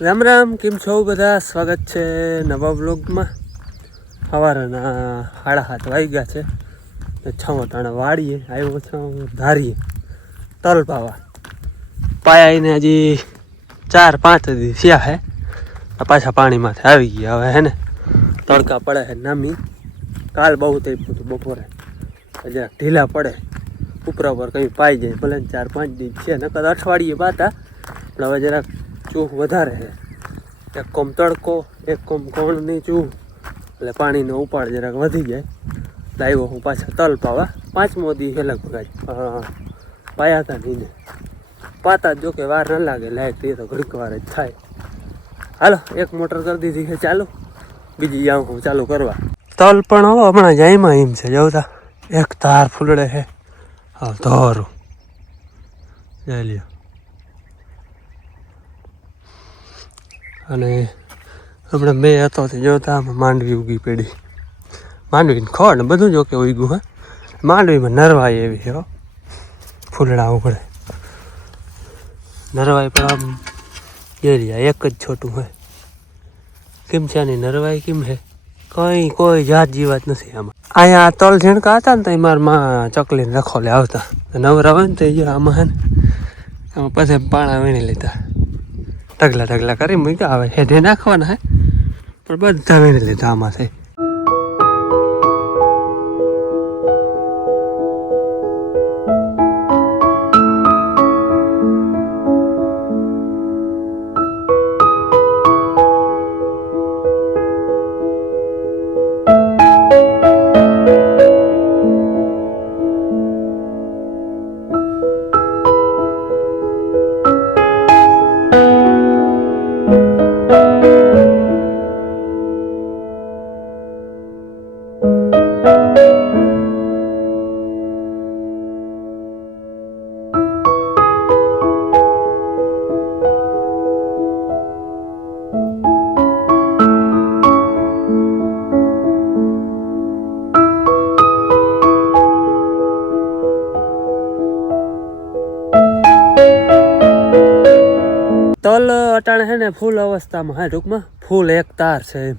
રામ રામ, કેમ છો બધા? સ્વાગત છે નવા વ્લોગમાં. સવારના 7:30 વાગ્યા છે. છટાણા વાળીએ આવ્યો છો, ધારીએ તલ પાવા પાયા એને હજી 4-5 દી થયા હે. પાછા પાણીમાંથી આવી ગયા હવે હે ને. તડકા પડે છે નામી. કાલ બહુ થઈ હતું બપોરે, જરાક ઢીલા પડે ઉપરા ઉપર કંઈ પાઈ જાય. ભલે 4-5 દી છે, નકર અઠવાડિયે પાતા, પણ હવે જરાક ચૂહ વધારે છે. એક કોમ તડકો, એક કોમ કોણની ચૂહ, એટલે પાણીનો ઉપાડ જરાક વધી જાય. લાવ્યો હું પાછા તલ પાવા. 5મો દી છે લગભગ. પાયા હતા નહીં ને પાતા જો કે વાર ન લાગે, લાયક એ તો ઘડીક વાર જ થાય. હાલો, એક મોટર કરી દીધી છે ચાલુ, બીજી જાઉં હું ચાલુ કરવા. તલ પણ હવે હમણાં જાયમાં એમ છે જોતા, એક તાર ફૂલડે છે. હા ધોરું જઈ લ્યો. અને હમણાં મેં હતો જોતા આમાં માંડવી ઉગી પડી. માંડવીને ખોળ ને બધું જો કે ઉગ્યું હે. માંડવીમાં નરવાઈ એવી છે, ફૂલડા ઉગડે. નરવાઈ પણ આમ એરિયા એક જ છોટું હોય. કેમ છે આની નરવાઈ કેમ છે? કોઈ જાત જીવાત નથી આમાં. અહીંયા તલ ઝીણકા હતા ને તો મારા માં ચકલીને રખોલે આવતા, નવરા હોય ને તો આમાં હે ને આમાં પછી પાણા વીણી લીધા. ઢગલા કરી મૂક્યા. હવે હેઠે નાખવાના હે, પણ બધા વીણી લીધા આમાંથી. તલ અટાણે છે ને ફૂલ અવસ્થામાં, હા ટૂંકમાં ફૂલ એક તાર છે એમ.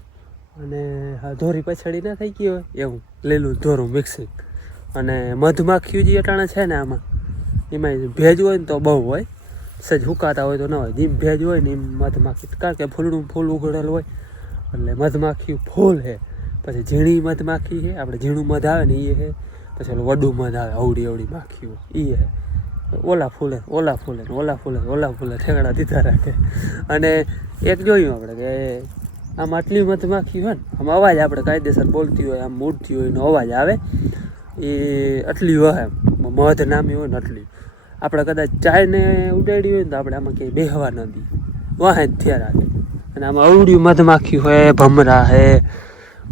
અને હા ધોરી પછાડી ના થઈ ગઈ હોય એવું લીલું ધોરું મિક્સિંગ. અને મધમાખીઓ જે અટાણે છે ને આમાં, એમાં ભેજ હોય ને તો બહુ હોય, સજ હુકાતા હોય તો ન હોય. જેમ ભેજ હોય ને એમ મધમાખી, કારણ કે ફૂલ ઉઘડેલું હોય એટલે મધમાખી ફૂલ છે. પછી ઝીણી મધમાખી છે, આપણે ઝીણું મધ આવે ને એ છે. પછી ઓલું વડું મધ આવે, અવડી માખીઓ એ છે. ઓલા ફૂલે ઠેકડા દીધા રાખે. અને એક જોયું આપણે કે આમ આટલી મધમાખી હોય ને, આમ અવાજ આપણે કાયદેસર બોલતી હોય, આમ ઉડતી હોય એનો અવાજ આવે, એ આટલી વહે મધ નામી હોય ને આટલી. આપણે કદાચ ચાયને ઉડાડી હોય ને તો આપણે આમાં ક્યાંય બેહવા ન દઈએ, વાહે જ થયા રાખે. અને આમાં અવડ્યું મધમાખી હોય, ભમરા હે,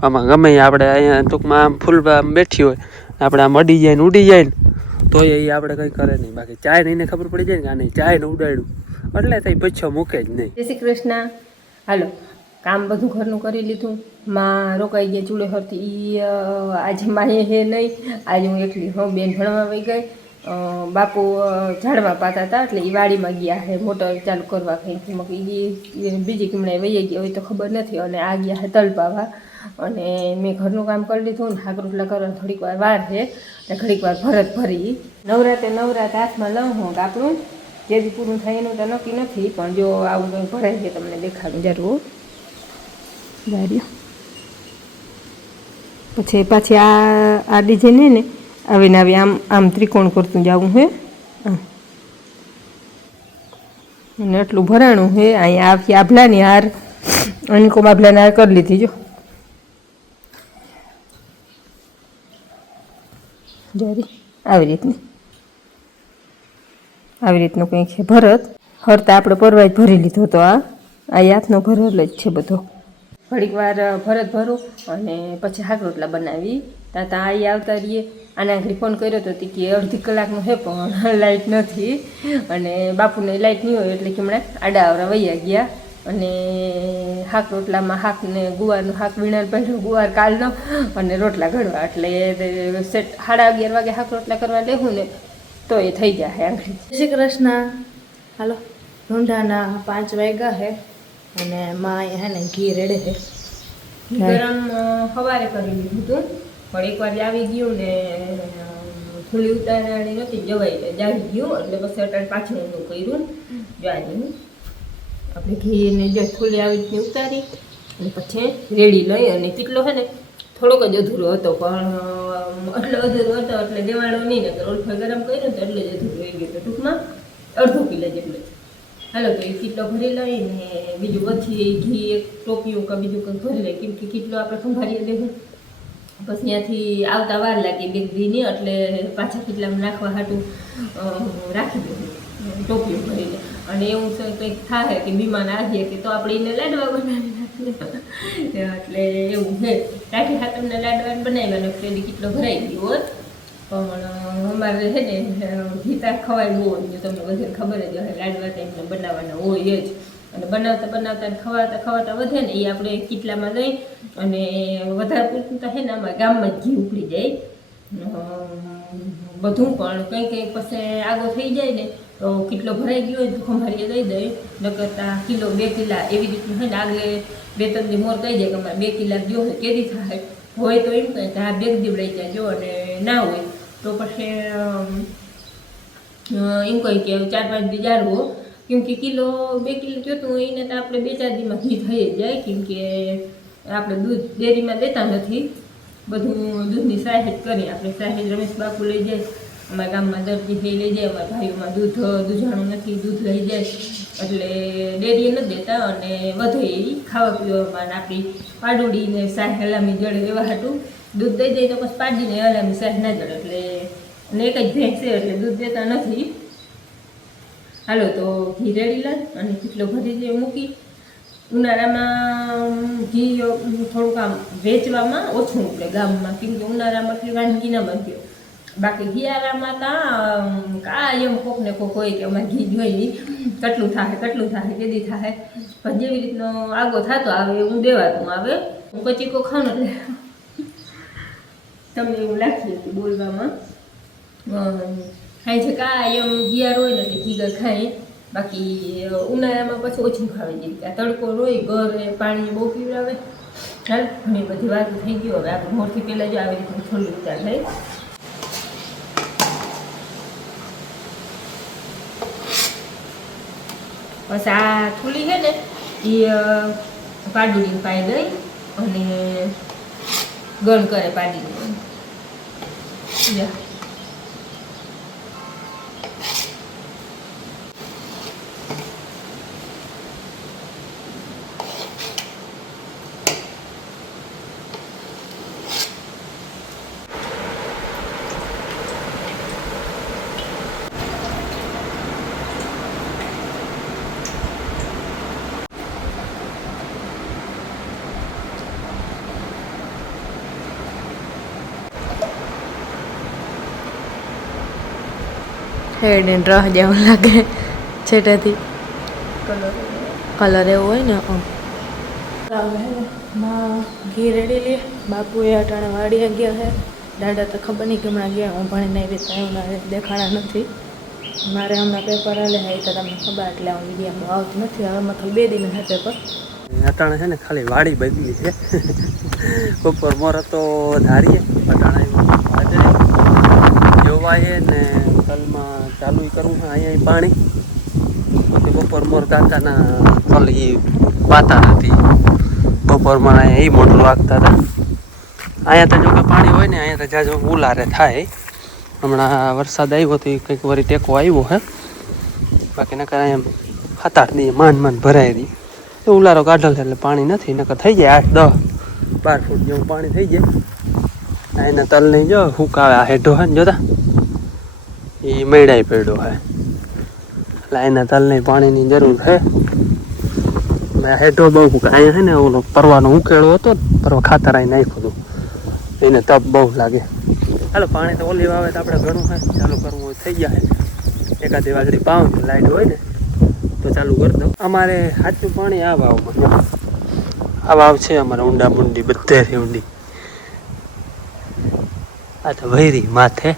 આમાં ગમે આપણે અહીંયા ટૂંકમાં આમ ફૂલ બેઠી હોય, આપણે આમ અડી જાય ને ઉડી જાય ને તો એ આપણે કંઈ કરે નહીં. બાકી ચાય ને એને ખબર પડી જાય ને કે આને ચાય ને ઉડાડ્યું એટલે કંઈ પછો મૂકે જ નહીં. જય શ્રી કૃષ્ણ. હાલો, કામ બધું ઘરનું કરી લીધું. માં રોકાઈ ગયા ચૂડે હરતી, એ આજે માં હે નહીં, આજે હું એકલી હું બેન ભણવા વહી ગઈ. બાપુ ઝાડમાં પાતા હતા એટલે એ વાડીમાં ગયા હે મોટર ચાલુ કરવા. કંઈક બીજી કીમણે વહી ગયા હોય તો ખબર નથી. અને આ ગયા હે તલ પાવા. અને મેં ઘરનું કામ કરી લીધું ને, શાક રોટલા કરવા થોડીક વાર વાર છે, એટલે ઘડીક વાર ભરત ભરી નવરાત હાથમાં લઉં હું. આપણું જે બી પૂરું થાય એનું તો નક્કી નથી, પણ જો આવું કંઈ ભરાય છે તમને દેખાડું જરૂર. પછી આ ડિઝાઇન ને આવી ને આવી આમ ત્રિકોણ કરતું જવું હે. અને એટલું ભરાણું હે. અહીંયા આખી આભલાની હાર, અનિકો આભલાની હાર કરી લીધી. જો જારી આવી રીતનું કંઈક છે ભરત. હરતા આપણે પરવા જ ભરી લીધો તો આ હાથનો ભરેલો જ છે બધો. ઘડીક વાર ભરત ભરું અને પછી શાક રોટલા બનાવી. ત્યાં અહીં આવતા રહીએ. આને આખરી ફોન કર્યો હતો કે અડધી કલાકનું છે પણ લાઇટ નથી. અને બાપુને લાઇટ નહીં હોય એટલે કે હમણાં આડા આવરા વૈયા ગયા. અને શાક રોટલામાં શાકને ગુવારનું શાક વીણાલ પહેર્યું, ગુવાર કાલનો, અને રોટલા ઘડવા. એટલે સેટ 11:30 વાગે શાક રોટલા કરવા લેવું ને તો એ થઈ જાય આંગળી. જય શ્રી કૃષ્ણ. હાલો, ઢૂંઢાના 5 વાગ્યા છે અને માં અહીંયા હે ને ઘી રેડે છે. ગરમ સવારે કરી લીધું હતું, પણ એકવાર આવી ગયું ને ફૂલી ઉતારવાની નહોતી, જવાઈ જાગી ગયું એટલે પછી અટાણે પાછું ઊંધું કર્યું. જાજુ આપણે ઘીને જે ફૂલી આવી રીતની ઉતારી અને પછી રેડી લઈ, અને કેટલો છે ને થોડોક જ અધૂરો હતો, પણ એટલો અધૂરો હતો એટલે દેવાળો નહીં ને ઓળખે ગરમ કર્યું તો એટલે જ અધૂરો રહી ગયું. તો ટૂંકમાં અડધો કિલો જેટલું. હાલો તો એ કિલો ભરી લઈને બીજું પછી ઘી એક ટોપિયું કે બીજું કંઈક ભરી લઈએ, કેમ કે કિલો આપણે સંભાળીએ દેવું, પછી ત્યાંથી આવતા વાર લાગે બે દીની, એટલે પાછા કેટલામાં નાખવા હાટું રાખી દઉં ટોપિયું ભરીને. અને એવું કંઈક થાય કે બીમાન આવીએ કે તો આપણે એને લાડવા બનાવી નાખીએ, એટલે એવું છે. કાઠી હાથમને લાડવા બનાવ્યા એટલે કેટલો ભરાઈ ગયો હોત, પણ અમારે છે ને ઘીતા ખવાય બહુ હોય, તમને બધાને ખબર જ હોય લાડવા તો એમને બનાવવાના હોય જ, અને બનાવતા બનાવતા ખવાતા વધે ને એ આપણે કેટલામાં લઈ અને વધારે પૂરતું તો છે ને આમાં ગામમાં જ ઘી ઉકળી જાય બધું, પણ કંઈ પછી આગો થઈ જાય ને તો કેટલો ભરાઈ ગયો હોય તો ખંભાળીએ દઈ દઈએ, ન કરતાં કિલો 2 કિલા એવી રીતનું છે ને આગળ 2-3 દી મોર કહી જાય કે અમારે 2 કિલા જો કેદી થાય હોય તો એમ કહે કે આ 2 દીવડાઈ જાય જો, અને ના હોય તો પછી એમ કહી કે 4-5 દી જાળવો, કેમ કે કિલો 2 કિલો જોતું હોય એને તો આપણે 2-4 દીમાં ઘી થઈ જ જાય, કેમ કે આપણે દૂધ ડેરીમાં દેતા નથી, બધું દૂધની સાહેજ કરી આપણે સાહેજ રમેશ બાપુ લઈ જાય, અમારા ગામમાં દર્દી થઈ લઈ જાય, અમારા ભાઈઓમાં દૂધાણું નથી દૂધ લઈ જાય, એટલે ડેરીએ નથી દેતા, અને વધે એ ખાવા પીવામાં આપણી પાડોડીને સાહ હલામી જડે એવા હાટું દૂધ દઈ જાય તો પછી પાડીને હલામી સાહ ના જડે, એટલે અને એક જ ભેંસ છે એટલે દૂધ દેતા નથી. હાલો તો ઘી રેડી લાય અને કેટલો ભરી દે મૂકી. ઉનાળામાં ઘી થોડુંક આમ વેચવામાં ઓછું ઉપડે ગામમાં, કેમ કે ઉનાળામાં એટલી વાનગી ના બનતી, બાકી ઘિયાળામાં કાયમ કોક ને કોક હોય કે અમારે ઘી જોઈએ કેટલું થાય કેદી થાય, પણ જેવી રીતનો આગો થતો આવે હું દેવાતું આવે, હું કચીકો ખાઉં ને એટલે તમને એવું લાગશે કે બોલવામાં ખાય છે કાયમ ઘિયાર હોય ને એટલે ઘી ખાય, બાકી ઉનાળામાં પછી ઓછું ખાવે, જેમ કે આ તડકો રોય ઘરે પાણી બહુ પીવડાવે. ચાલ ઘણી બધી વાત થઈ ગયું, હવે આપણે મોરથી પહેલાં જો આવી રીતે છોલી ઉતાર થાય. બસ આ થોડી છે ને એ પાડુડીને પાઈ દઈ અને ગણ કરે પાડીને. હેડ એન્ડ રહ જેવું લાગે છેટેથી કલર એવું હોય ને. માં ઘી રેડી લે, બાપુએ અટાણે વાડીએ ગયા છે, દાદા તો ખબર નહીં કે હમણાં ગયા, હું ભણીને આવી ત્યાં દેખાણા નથી, મારે હમણાં પેપર હાલે એ તો તમને ખબર, એટલે હું વિડીયોમાં આવતી નથી, હવેમાં તો 2 દિન છે પેપર. અટાણે છે ને ખાલી વાડી બદલી છે, બપોર મોર તો ધારીએ અટાણે જોવાય ને તલમાં ચાલુ કરવું છે અહીંયા પાણી, પછી બપોર મોર કાકાના તલ એ પાતા નથી, બપોરમાં અહીંયા એ મોટર વાગતા હતા. અહીંયા તો જો કે પાણી હોય ને અહીંયા તો જાજો ઉલારે થાય, હમણાં વરસાદ આવ્યો તો કંઈક વળી ટેકો આવ્યો હે, બાકી નકર અહીંયા 7-8 દી માંડ ભરાઈ રહી, ઉલારો કાઢેલ છે એટલે પાણી નથી, નકર થઈ જાય 8-10-12 ફૂટ જેવું પાણી થઈ જાય. એના તલ નહીં જો હુકાવે, આ હેઠો હે ને જોતા એ મેળાઈ પડ્યો હે, એટલે એના તલને પાણીની જરૂર છે. હેઠો બહુ હુકાય, અહીંયા છે ને ઓલો પરવાનો ઉકેળો હતો, પરવા ખાતર અહીં નાખ્યું હતું, એને તપ બહુ લાગે. હાલો પાણી તો ઓલી આવે તો આપણે ઘણું હોય, ચાલુ કરવું હોય થઈ જાય, એકાદી વાગડી પાવ લાઈટ હોય ને તો ચાલુ કરી દઉં. અમારે સાચું પાણી આ વાવમાં, આ વાવ છે અમારે ઊંડા મૂંડી બધેથી ઊંડી, આ તો વૈરી માથે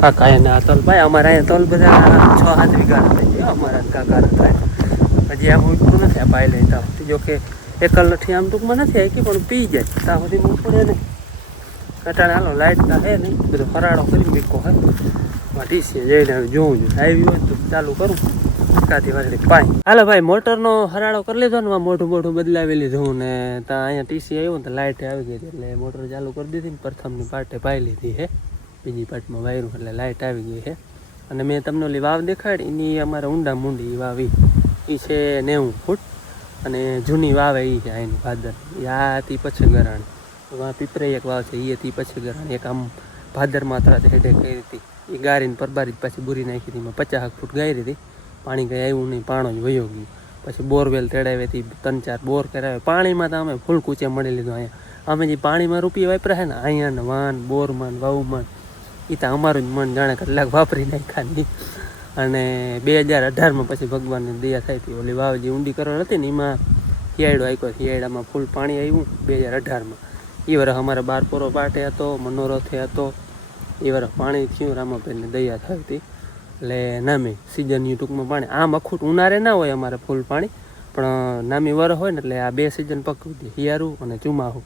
કાકા એને આ તલ ભાઈ અમારે અહીંયા તલ બધા 6-7 વીઘા થઈ ગયા અમારા કાકા થાય, હજી આમ ઉતરું નથી આ પાઈ લેતા જો કે એકલ નથી આમ ટૂંકમાં નથી આવી પણ પી જાય ત્યાં સુધી ઉપડે નહીં કટાણે હાલો લાઇટ ના હે નહીં બધો ફરાળો કરી બીકો હે ડીસી જઈને જોવું જોઈએ આવી હોય તો ચાલુ કરું એકાથી વાગડી પાઈ હાલો ભાઈ મોટરનો હરાળો કરી લીધો ને મોઢું મોઢું બદલાવી લીધું ને ત્યાં અહીંયા ટીસી આવ્યું ને તો લાઇટ આવી ગઈ એટલે મોટર ચાલુ કરી દીધી ને પ્રથમની પાર્ટે પાઈ લીધી હે બીજી પાર્ટમાં વાયરું એટલે લાઇટ આવી ગઈ છે અને મેં તમને ઓલી વાવ દેખાડી એની અમારે ઊંડા મૂંડી વાવી એ છે 90 ફૂટ અને જૂની વાવ એ છે અહીંની ભાદર આ હતી પછી ગરાણી આ પીપરે એક વાવ છે એ હતી પછી ગરાણી એક આમ ભાદરમાં તરત હેઠે કરી હતી એ ગારીને પરબારી પાછી બુરી નાખી હતી એમાં 50 ફૂટ ગાયરી હતી પાણી કંઈ આવ્યું નહીં પાણો જ વયો ગયું પછી બોરવેલ તેડાવી હતી 3-4 બોર કરાવે પાણીમાં તો અમે ફૂલ કૂચે મળી લીધું અહીંયા અમે જે પાણીમાં રૂપિયા વાપર્યા છે ને અહીંયા ને વાન બોરમાં વાવમાં એ તો અમારું જ મન જાણે કલાક વાપરી નાખ્યા નહીં અને 2018માં પછી ભગવાનની દયા થઈ હતી ઓલી વાવ જે ઊંડી કરવાની હતી ને એમાં શિયાળો આવ્યો શિયાળામાં ફૂલ પાણી આવ્યું 2018માં એ વર્ષ અમારે 12 પોરો પાટે હતો મનોરથે હતો એ વર્ષ પાણી થયું રામાભાઈને દયા થઈ હતી એટલે નામી સિઝનની ટૂંકમાં પાણી આમ અખૂટ ઉનાળે ના હોય અમારે ફૂલ પાણી પણ નામી વરસ હોય ને એટલે આ 2 સિઝન પકવી હતી શિયાળું અને ચોમાસું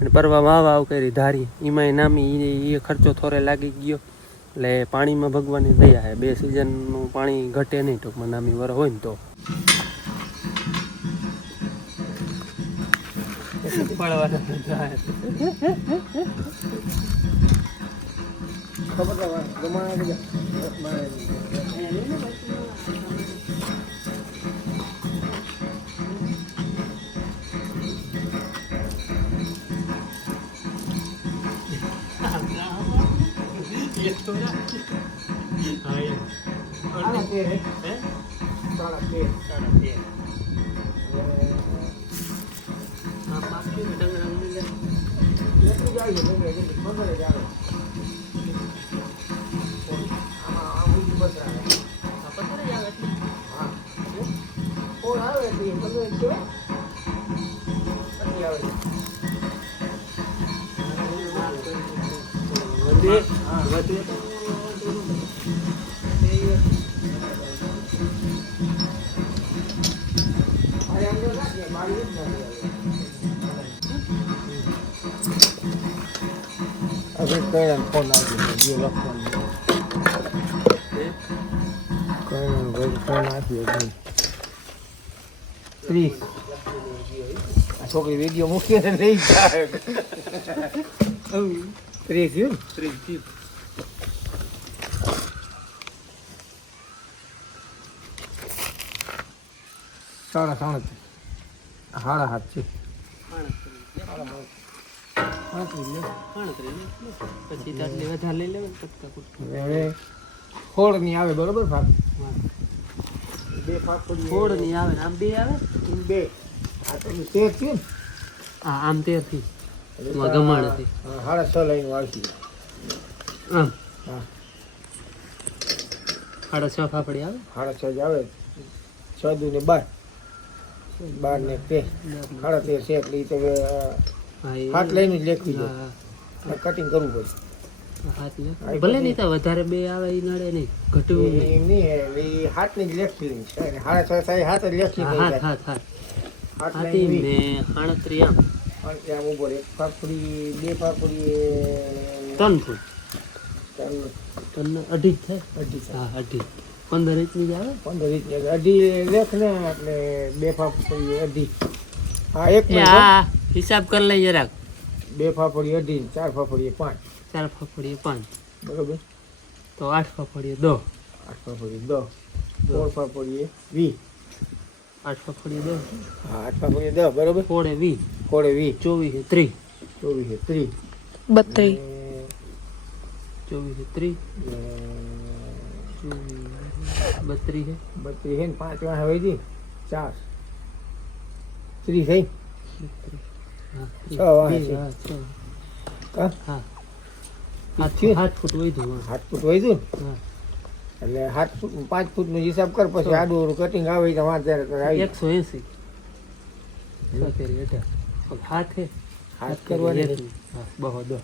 અને પરવા વાવ કરી ધારી એમાંય નામી એ ખર્ચો થોડે લાગી ગયો એટલે પાણીમાં ભગવાનની દયા છે 2 સિઝનનું પાણી ઘટે નહીં ટૂંકમાં નામી વર હોય ને તો ફોન આવ્યો ફોન આપ્યો 30 છોકરી વિડીયો મૂકીને લઈ જાય 30 સાડા 7 છે હવે ફોડ ની આવે બરોબર ફાક 2 ફાક ફોડ ની આવે આમ 2 આવે 2 આ તો 13 થયું ને આમ 13 થી ગમાડ હતી 6.5 લાઈન વાળતી આમ હા 6.5 ફાફડી આવે 6.5 આવે 6 દુ ને 12 ને 13 છે એટલે તો હાથ લઈને જ લેખવી છે કટિંગ કરવું પડે ભલે નહીં તો વધારે 2 આવે એ નડે નહીં ઘટવું એમ નહીં એ હાથ ની જ લેખવી છે 6.5 હાથ જ લેખી હાથ ને 38 આમ આમ ઉપર એક ફાફડી 2 ફાફડી 3 ફૂટ 3 અઢી થાય હા અઢી 15 ઇંચની જ આવે 15 ઇંચની અઢી લેખ ને એટલે 2 ફાફડી અઢી હા એક હિસાબ કરી લઈએ જરાક 2 ફાફડી અઢી 4 ફાફડી 5 4 ફાફડી 5 બરોબર તો 8 ફાફડી 10 8 ફાફડી 10 4 ફાફડી 20 8 ફાફડી 10 હા 8 ફાફડી 10 બરોબર કોડે 20 કોડે 20 24 30 24 30 32 32 હે 5 વાહ હોય જી 4 30 થઈ 6 વાહ છે હા 8 ફૂટ વધ્યું 8 ફૂટ વધ્યું એટલે 8 ફૂટ 5 ફૂટ નો હિસાબ કર પછી આડું કટિંગ આવે તો વાં ત્યારે 180 હાથે હાથ કરવાની બહુ દો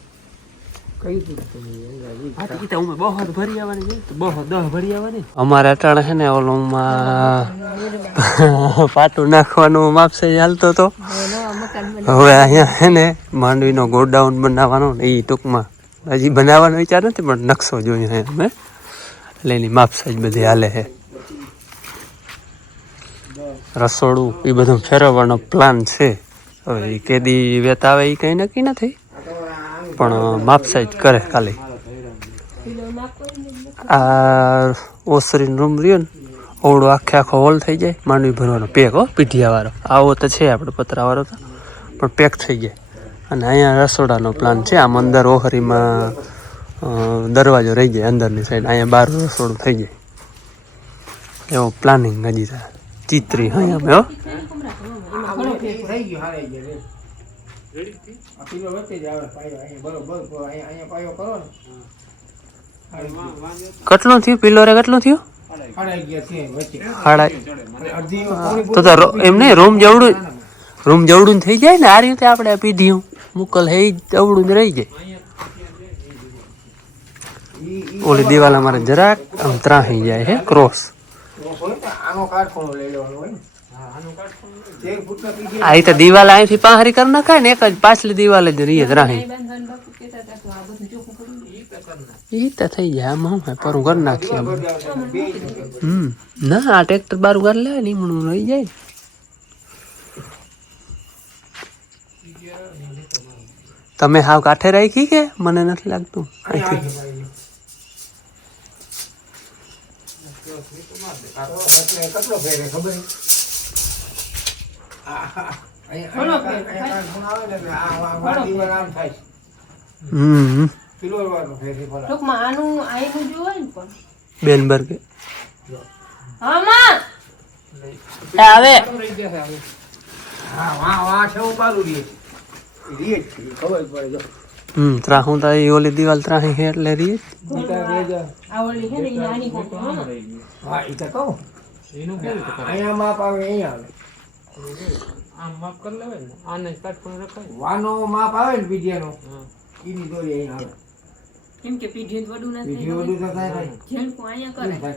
કઈ તું તમે અંગાજી હા તો કીધા અમે બહુ ભરી આવવાની છે તો બહુ 10 ભરી આવવાની અમારે અટાણે છે ને ઓલોમાં પાટું નાખવાનું માપસે હાલતો તો હવે અહીંયા છે ને માંડવીનો ગોડાઉન બનાવવાનો ને એ ટૂંકમાં હજી બનાવવાનો વિચાર નથી પણ નકશો જોયો છે અમે એટલે એની માપસાઈજ બધી હાલે છે રસોડું એ બધું ફેરવવાનો પ્લાન છે હવે એ કેદી વેત આવે એ કંઈ નક્કી નથી પણ માપસાઈજ કરે ખાલી આ ઓસરીનો રૂમ રહ્યો ને ઓવડો આખો હોલ થઈ જાય માંડવી ભરવાનો પેક હો પીઠિયાવાળો આવો તો છે આપણે પતરાવાળો તો પણ પેક થઈ જાય અને અહીંયા રસોડાનો પ્લાન છે આમ અંદર ઓહરીમાં દરવાજો રહી જાય અંદરની સાઈડ અહીંયા બહાર રસોડું થઈ જાય એવો પ્લાનિંગ હજી થાય ચિત્રી અહીંયા અમે હો થઈ ગયો હારે ગયો આ કિલો વચ્ચે જ આવે પાયો અહીંયા બરોબર અહીંયા પાયો કરો ને કેટલું થયું પિલ્લોરે કેટલું થયું હારાઈ ગયા છે વચ્ચે હાડા અડધી તો એમ નહીં રૂમ જવડું થઈ જાય ને આ રીતે આપણે પીધ્યું મુકલ હે જવડું રહી જાય ઓલી દિવાલ અમારે જરાક આમ ત્રાહી જાય હે ક્રોસ આનો કાટખૂણો લઈ લેવાનો હોય ને આ તો દિવાલ અહીંથી પાહરી કરી નાખાય ને એક જ પાછલી દિવાલ જ રહીએ ત્રાહી એ તો થઈ જાય આમાં હું પરું કરી નાખીએ ના આ ટ્રેક્ટર બારું કરી લે લીમડું રહી જાય તમે હાવ કાંઠે રાખી કે મને નથી લાગતું કેટલો ફેરે ખબર બેનબર્ગ આવે ત્રાહું તો એ ઓલી દિવાલ ત્રાહી હે એટલે રીએ અહીંયા માપ આવે અહીંયા આવે વાનો માપ આવે ને પીઢિયાનો એની દોરી અહીંયા આવે કેમ કે પીઢી વડું ના પીઢી વડું તો થાય જેમ કો અહીંયા કરે